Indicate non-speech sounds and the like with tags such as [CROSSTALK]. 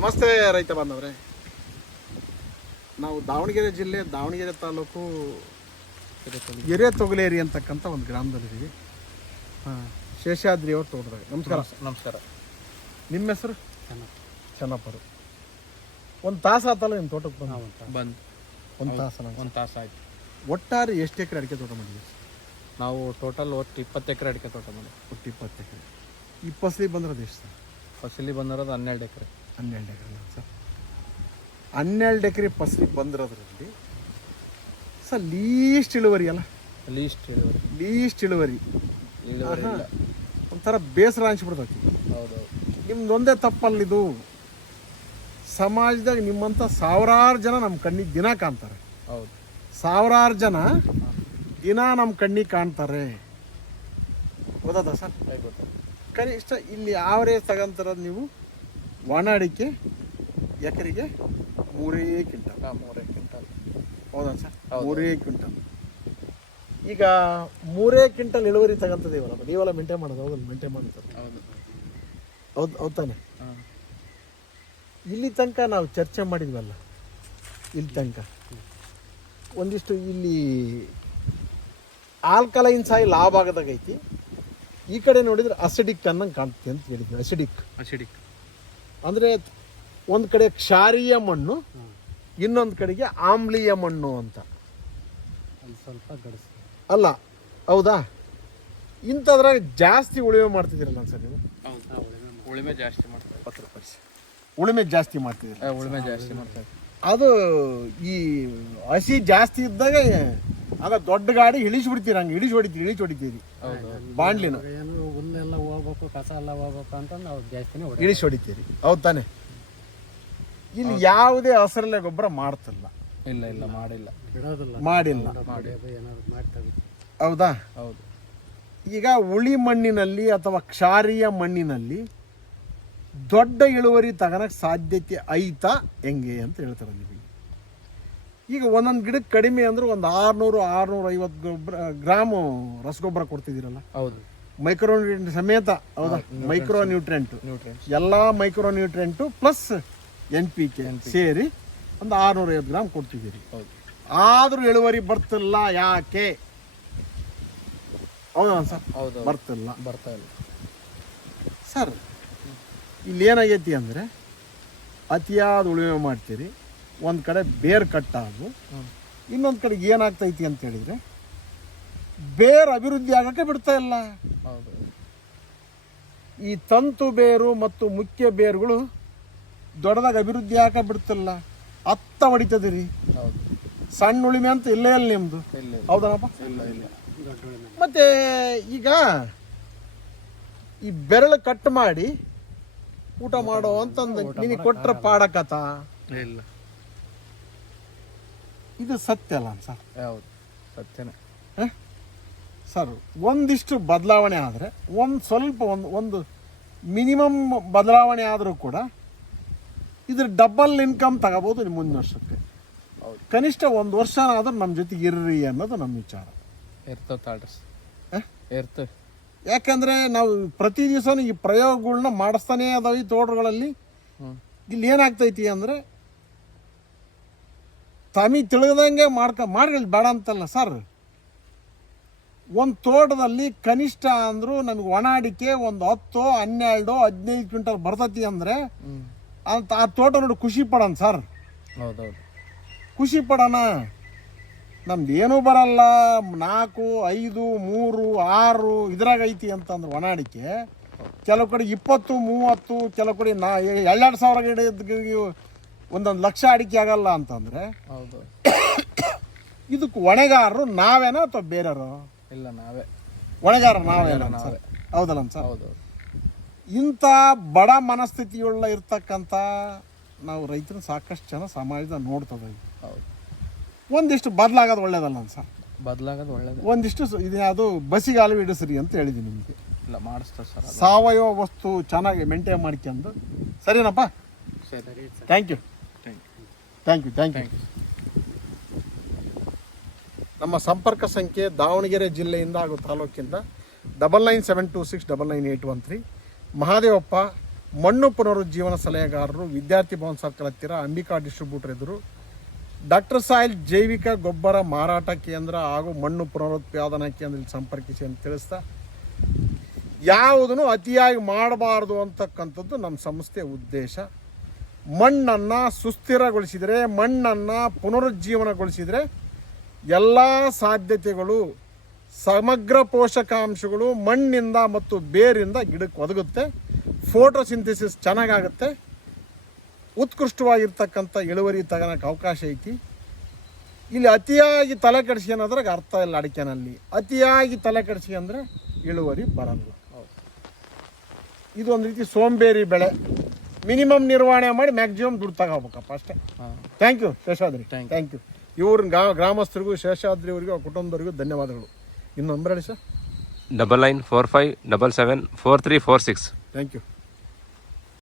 ನಮಸ್ತೆ ರೈತ ಬಾಂಧವರೇ. ನಾವು ದಾವಣಗೆರೆ ಜಿಲ್ಲೆ ದಾವಣಗೆರೆ ತಾಲೂಕು ಎರೆ ತೊಗಲೇರಿ ಅಂತಕ್ಕಂಥ ಒಂದು ಗ್ರಾಮದಲ್ಲಿದ್ದೀವಿ ಹಾಂ ಶೇಷಾದ್ರಿ ಅವ್ರ ತೋಟದಾಗ. ನಮಸ್ಕಾರ. ನಮಸ್ಕಾರ. ನಿಮ್ಮ ಹೆಸರು? ಚೆನ್ನಪ್ಪರು. ಒಂದು ತಾಸು ಆತಲ್ಲ ನಿಮ್ಮ ತೋಟಕ್ಕೆ ಬಂದು? ಬಂದು ಒಂದು ತಾಸು. ಒಂದು ತಾಸು ಆಯ್ತು. ಒಟ್ಟಾರೆ ಎಷ್ಟು ಎಕರೆ ಅಡಿಕೆ ತೋಟ ಮಾಡಿದ್ವಿ ನಾವು ಟೋಟಲ್ ಒಟ್ಟು ಇಪ್ಪತ್ತು ಎಕರೆ ಅಡಿಕೆ ತೋಟ ಮಾಡಿ ಒಟ್ಟು ಇಪ್ಪತ್ತು ಎಕರೆ. ಈ ಫಸಲಿ ಬಂದಿರೋದು ಎಷ್ಟು ಸರ್? ಫಸಲಿ ಬಂದಿರೋದು ಹನ್ನೆರಡು ಎಕರೆ. ಹನ್ನೆರಡು ಎಕರೆ ಸರ್? ಹನ್ನೆರಡು ಎಕರೆ ಫಸಲಿ ಬಂದಿರೋದ್ರಲ್ಲಿ ಸರ್ ಲೀಸ್ಟ್ ಇಳುವರಿ ಅಲ್ಲ? ಲೀಸ್ಟ್ ಇಳುವರಿ. ಲೀಸ್ಟ್ ಇಳುವರಿ. ಒಂಥರ ಬೇಸರ ಅನ್ಸ್ಬಿಡ್ತೈತಿ. ನಿಮ್ದು ನಿಮ್ದೊಂದೇ ತಪ್ಪಲ್ಲಿದು ಸಮಾಜದಾಗ ನಿಮ್ಮಂಥ ಸಾವಿರಾರು ಜನ ನಮ್ಮ ಕಣ್ಣಿಗೆ ದಿನ ಕಾಣ್ತಾರೆ. ಹೌದು. ಸಾವಿರಾರು ಜನ ದಿನ ನಮ್ಮ ಕಣ್ಣಿಗೆ ಕಾಣ್ತಾರೆ. ಗೊತ್ತದ ಸರ್? ಕನಿಷ್ಠ ಇಲ್ಲಿ ಆವರೇಜ್ ತಗೊಂತಿರೋದು ನೀವು ಒಣ ಅಡಿಕೆ ಎಕರೆಗೆ ಮೂರೇ ಕ್ವಿಂಟಲ್. ಹಾಂ ಮೂರೇ ಕ್ವಿಂಟಲ್. ಹೌದಾ ಸರ್. ಮೂರೇ ಕ್ವಿಂಟಲ್. ಈಗ ಮೂರೇ ಕ್ವಿಂಟಲ್ ಇಳುವರಿ ತಗೊಂತದೀವಲ್ಲ ನೀವೆಲ್ಲ ಮೇಂಟೈನ್ ಮಾಡೋದು ಹೌದು ಮೇಂಟೈನ್ ಸರ್. ಹೌದು. ಹೌದು ಹೌದು ತಾನೆ? ಇಲ್ಲಿ ತನಕ ನಾವು ಚರ್ಚೆ ಮಾಡಿದ್ವಲ್ಲ? ಇಲ್ಲಿ ತನಕ. ಒಂದಿಷ್ಟು ಇಲ್ಲಿ ಆಲ್ಕಲೈನ್ ಸಾಯಿ ಲಾಭ ಆಗದಾಗೈತಿ. ಐತಿ ಈ ಕಡೆ ನೋಡಿದ್ರೆ ಅಸಿಡಿಕ್ ಅನ್ನಂಗೆ ಕಾಣ್ತದೆ ಅಂತ ಹೇಳಿದ್ವಿ. ಅಸಿಡಿಕ್ ಅಸಿಡಿಕ್ ಅಂದರೆ ಒಂದು ಕಡೆ ಕ್ಷಾರೀಯ ಮಣ್ಣು ಇನ್ನೊಂದು ಕಡೆಗೆ ಆಮ್ಲೀಯ ಮಣ್ಣು ಅಂತ. ಸ್ವಲ್ಪ ಗಡಿಸಿ ಅಲ್ಲ ಹೌದಾ? ಇಂಥದ್ರಾಗ ಜಾಸ್ತಿ ಉಳಿಮೆ ಮಾಡ್ತಿದ್ದೀರಲ್ಲ ಸರ್ ನೀವು? ಉಳಿಮೆ ಉಳುಮೆ ಜಾಸ್ತಿ ಮಾಡ್ತೀವಿ ಪತ್ರ ಉಳುಮೆ ಜಾಸ್ತಿ ಮಾಡ್ತಿದ್ದೀರ ಉಳುಮೆ ಜಾಸ್ತಿ ಮಾಡ್ತಾರೆ. ಅದು ಈ ಹಸಿ ಜಾಸ್ತಿ ಇದ್ದಾಗ ಆಗ ದೊಡ್ಡ ಗಾಡಿ ಇಳಿಸ್ಬಿಡ್ತೀರಿ ಹಂಗೆ ಇಳಿಸಿ ಹೊಡಿತೀರಿ ಇಳಿಸಿ ಹೊಡಿತೀರಿ. ಹೌದು ಬಾಂಡ್ಲಿನ ಹೋಗ್ಬೇಕು ಕಸ ಎಲ್ಲ ಹೋಗ್ಬೇಕು ಅಂತಂದು ನಾವು ಜಾಸ್ತಿನೇ ಹೊಡಿ ಇಳಿಸಿ ಹೊಡಿತೀರಿ. ಹೌದು ತಾನೆ? ಇಲ್ಲಿ ಯಾವುದೇ ಹಸರಲೆ ಗೊಬ್ಬರ ಮಾಡ್ತಿಲ್ಲ. ಇಲ್ಲ ಇಲ್ಲ ಮಾಡಿಲ್ಲ. ಬಿಡೋದಿಲ್ಲ. ಮಾಡಿಲ್ಲ. ಮಾಡಿ ಏನಾದ್ರು ಮಾಡ್ತೀವಿ ಹೌದಾ? ಹೌದು. ಈಗ ಉಳಿ ಮಣ್ಣಿನಲ್ಲಿ ಅಥವಾ ಕ್ಷಾರೀಯ ಮಣ್ಣಿನಲ್ಲಿ ದೊಡ್ಡ ಇಳುವರಿ ತಗೊಳಕ್ ಸಾಧ್ಯತೆ ಐತಾ ಹೆಂಗೆ ಅಂತ ಹೇಳ್ತಾರೆ ನಿಮಗೆ ಈಗ ಒಂದೊಂದು ಗಿಡಕ್ಕೆ ಕಡಿಮೆ ಅಂದ್ರೆ ಒಂದು ಆರುನೂರು ಆರುನೂರ ಐವತ್ತು ಗೊಬ್ಬರ ಗ್ರಾಮು ರಸಗೊಬ್ಬರ ಕೊಡ್ತಿದ್ದೀರಲ್ಲ? ಹೌದು. ಮೈಕ್ರೋ ನ್ಯೂಟ್ರೆಂಟ್ ಸಮೇತ ಹೌದಾ? ಮೈಕ್ರೋ ನ್ಯೂಟ್ರೆಂಟ್ ಎಲ್ಲ micro nutrient plus N P K ಸೇರಿ ಒಂದು ಆರುನೂರ ಐವತ್ತು ಗ್ರಾಮ್ ಕೊಡ್ತಿದ್ದೀರಿ. ಹೌದು. ಆದರೂ ಇಳುವರಿ ಬರ್ತಿಲ್ಲ ಯಾಕೆ? ಹೌದಾ ಸರ್? ಹೌದು ಬರ್ತಿಲ್ಲ. ಬರ್ತಾ ಇಲ್ಲ. ಸರ್ ಇಲ್ಲಿ ಏನಾಗೈತಿ ಅಂದರೆ ಅತಿಯಾದ ಉಳುಮೆ ಮಾಡ್ತೀರಿ ಒಂದು ಕಡೆ ಬೇರ್ ಕಟ್ಟಾಗು ಆಗು ಇನ್ನೊಂದು ಕಡೆಗೆ ಏನಾಗ್ತೈತಿ ಅಂತ ಹೇಳಿದರೆ ಬೇರ್ ಅಭಿವೃದ್ಧಿ ಆಗಕ್ಕೆ ಬಿಡ್ತಾ ಇಲ್ಲ. ಈ ತಂತು ಬೇರು ಮತ್ತು ಮುಖ್ಯ ಬೇರುಗಳು ದೊಡ್ಡದಾಗ ಅಭಿವೃದ್ಧಿ ಆಗಕ್ಕೆ ಬಿಡ್ತಿಲ್ಲ. ಅತ್ತ ಹೊಡಿತದಿರಿ ಹೌದು. ಸಣ್ಣ ಉಳಿಮೆ ಅಂತ ಇಲ್ಲೇ ಅಲ್ಲಿ ನಿಮ್ಮದು ಹೌದನಪ್ಪ? ಮತ್ತೆ ಈಗ ಈ ಬೆರಳು ಕಟ್ ಮಾಡಿ ಊಟ ಮಾಡೋ ಅಂತಂದು. ನಿನಗೆ ಕೊಟ್ರ ಪಾಡಕತ ಇಲ್ಲ. ಇದು ಸತ್ಯ ಅಲ್ಲ ಸರ್ ಹೌದು. ಸತ್ಯನೇ. ಸರ್ ಒಂದಿಷ್ಟು ಬದಲಾವಣೆ ಆದರೆ ಒಂದು ಸ್ವಲ್ಪ ಒಂದು ಒಂದು ಮಿನಿಮಮ್ ಬದಲಾವಣೆ ಆದರೂ ಕೂಡ ಇದ್ರ ಡಬಲ್ ಇನ್ಕಮ್ ತಗೋಬೋದು ನಿಮ್ಮ ಮುಂದಿನ ವರ್ಷಕ್ಕೆ. ಕನಿಷ್ಠ ಒಂದು ವರ್ಷ ಆದ್ರೂ ನಮ್ಮ ಜೊತೆಗೆ ಇರ್ರಿ ಅನ್ನೋದು ನಮ್ಮ ವಿಚಾರ. ಯಾಕಂದ್ರೆ ನಾವು ಪ್ರತಿ ದಿವಸನೂ ಈ ಪ್ರಯೋಗಗಳನ್ನ ಮಾಡಿಸ್ತಾನೇ ಅದಾವ ಈ ತೋಟಗಳಲ್ಲಿ. ಇಲ್ಲಿ ಏನಾಗ್ತೈತಿ ಅಂದರೆ ತಮಿ ತಿಳಿದಂಗೆ ಮಾಡ್ಕ ಮಾಡ್ಕೊಳ್ಳಿ ಬೇಡ ಅಂತಲ್ಲ ಸರ್. ಒಂದು ತೋಟದಲ್ಲಿ ಕನಿಷ್ಠ ಅಂದ್ರು ನಮಗೆ ಒಣ ಅಡಿಕೆ ಒಂದು ಹತ್ತು ಹನ್ನೆರಡು ಹದಿನೈದು ಕ್ವಿಂಟಲ್ ಬರ್ತತಿ ಅಂದ್ರೆ ಅಂತ ಆ ತೋಟ ನೋಡಿ ಖುಷಿ ಪಡೋಣ ಸರ್. ಹೌದೌದು. ಖುಷಿ ಪಡೋಣ. ನಮ್ದು ಏನೂ ಬರಲ್ಲ. ನಾಲ್ಕು ಐದು ಮೂರು ಆರು ಇದ್ರಾಗ ಐತಿ ಅಂತಂದ್ರೆ ಒಣ ಅಡಿಕೆ. ಕೆಲವು ಕಡೆ ಇಪ್ಪತ್ತು ಮೂವತ್ತು ಕೆಲವು ಕಡೆ ನಾ ಎರಡೆರಡು ಸಾವಿರ ಗಿಡ ಒಂದೊಂದು ಲಕ್ಷ ಅಡಿಕೆ ಆಗಲ್ಲ ಅಂತಂದ್ರೆ ಹೌದು. [COUGHS] ಇದಕ್ಕೆ ಹೊಣೆಗಾರರು ನಾವೇನೋ ಅಥವಾ ಬೇರೆಯವರು? ಇಲ್ಲ ನಾವೇ. ಹೊಣೆಗಾರ ನಾವೇ. ನಾವೇ. ಹೌದಲ್ಲ ಸರ್? ಹೌದು ಇಂಥ ಬಡ ಮನಸ್ಥಿತಿಯುಳ್ಳ ಇರ್ತಕ್ಕಂಥ ನಾವು ರೈತರು ಸಾಕಷ್ಟು ಜನ ಸಮಾಜದ ನೋಡ್ತದೆ. ಹೌದು. ಒಂದಿಷ್ಟು ಬದಲಾಗೋದು ಒಳ್ಳೇದಲ್ಲ ಸರ್? ಬದಲಾಗೋದು ಒಳ್ಳೇದು. ಒಂದಿಷ್ಟು ಇದು ಅದು ಬಸ್ಸಿಗೆ ಹಾಲು ಇಡಿಸ್ರಿ ಅಂತ ಹೇಳಿದ್ದೀನಿ ನಿಮಗೆ. ಇಲ್ಲ ಮಾಡಿಸ್ತಾರೆ ಸರ್ ಅದು. ಸಾವಯವ ವಸ್ತು ಚೆನ್ನಾಗಿ ಮೇಂಟೈನ್ ಮಾಡ್ಕೊಂಡು. ಸರಿನಪ್ಪ? ಸರಿ thank you thank you thank you thank you ನಮ್ಮ ಸಂಪರ್ಕ ಸಂಖ್ಯೆ ದಾವಣಗೆರೆ ಜಿಲ್ಲೆಯಿಂದ ಹಾಗೂ ತಾಲೂಕಿಂದ double nine seven two six double nine eight one three, Mahadevappa ಮಣ್ಣು ಪುನರುಜ್ಜೀವನ ಸಲಹೆಗಾರರು, ವಿದ್ಯಾರ್ಥಿ ಭವನ್ ಸರ್ಕಲ್ ಹತ್ತಿರ ಅಂಬಿಕಾ ಡಿಸ್ಟ್ರಿಬ್ಯೂಟರ್ ಎದುರು ಡಾಕ್ಟರ್ ಸಾಯಿಲ್ ಜೈವಿಕ ಗೊಬ್ಬರ ಮಾರಾಟ ಕೇಂದ್ರ ಹಾಗೂ ಮಣ್ಣು ಪುನರುತ್ಪಾದನಾ ಕೇಂದ್ರದಲ್ಲಿ ಸಂಪರ್ಕಿಸಿ ಅಂತ ತಿಳಿಸ್ತಾ, ಯಾವುದನ್ನು ಅತಿಯಾಗಿ ಮಾಡಬಾರ್ದು ಅಂತಕ್ಕಂಥದ್ದು ನಮ್ಮ ಸಂಸ್ಥೆ ಉದ್ದೇಶ. ಮಣ್ಣನ್ನು ಸುಸ್ಥಿರಗೊಳಿಸಿದರೆ, ಮಣ್ಣನ್ನು ಪುನರುಜ್ಜೀವನಗೊಳಿಸಿದರೆ ಎಲ್ಲ ಸಾಧ್ಯತೆಗಳು ಸಮಗ್ರ ಪೋಷಕಾಂಶಗಳು ಮಣ್ಣಿಂದ ಮತ್ತು ಬೇರಿಂದ ಗಿಡಕ್ಕೆ ಒದಗುತ್ತೆ. ಫೋಟೋಸಿಂಥೆಸಿಸ್ ಚೆನ್ನಾಗಾಗುತ್ತೆ. ಉತ್ಕೃಷ್ಟವಾಗಿರ್ತಕ್ಕಂಥ ಇಳುವರಿ ತಗೊಳಕ್ಕೆ ಅವಕಾಶ ಐತಿ. ಇಲ್ಲಿ ಅತಿಯಾಗಿ ತಲೆ ಕೆಡಿಸಿ ಅನ್ನೋದ್ರಾಗ ಅರ್ಥ ಇಲ್ಲ ಅಡಿಕೆನಲ್ಲಿ. ಅತಿಯಾಗಿ ತಲೆ ಕೆಡಿಸಿ ಅಂದರೆ ಇಳುವರಿ ಬರಲ್ಲ. ಇದೊಂದು ರೀತಿ ಸೋಂಬೇರಿ ಬೆಳೆ. ಮಿನಿಮಮ್ ನಿರ್ವಹಣೆ ಮಾಡಿ ಮ್ಯಾಕ್ಸಿಮಮ್ ದುಡ್ಡು ತಗೋಬೇಕಪ್ಪ ಅಷ್ಟೇ. Thank you Sheshadri. Thank you ಇವ್ರ ಗ್ರಾ- ಗ್ರಾಮಸ್ಥರಿಗೂ ಶೇಷಾದ್ರಿ ಅವರಿಗೂ ಅವ್ರ ಕುಟುಂಬದವರಿಗೂ ಧನ್ಯವಾದಗಳು. ಇನ್ನು ನಂಬರ್ ಹೇಳಿ sir double nine four five double seven four three four six thank you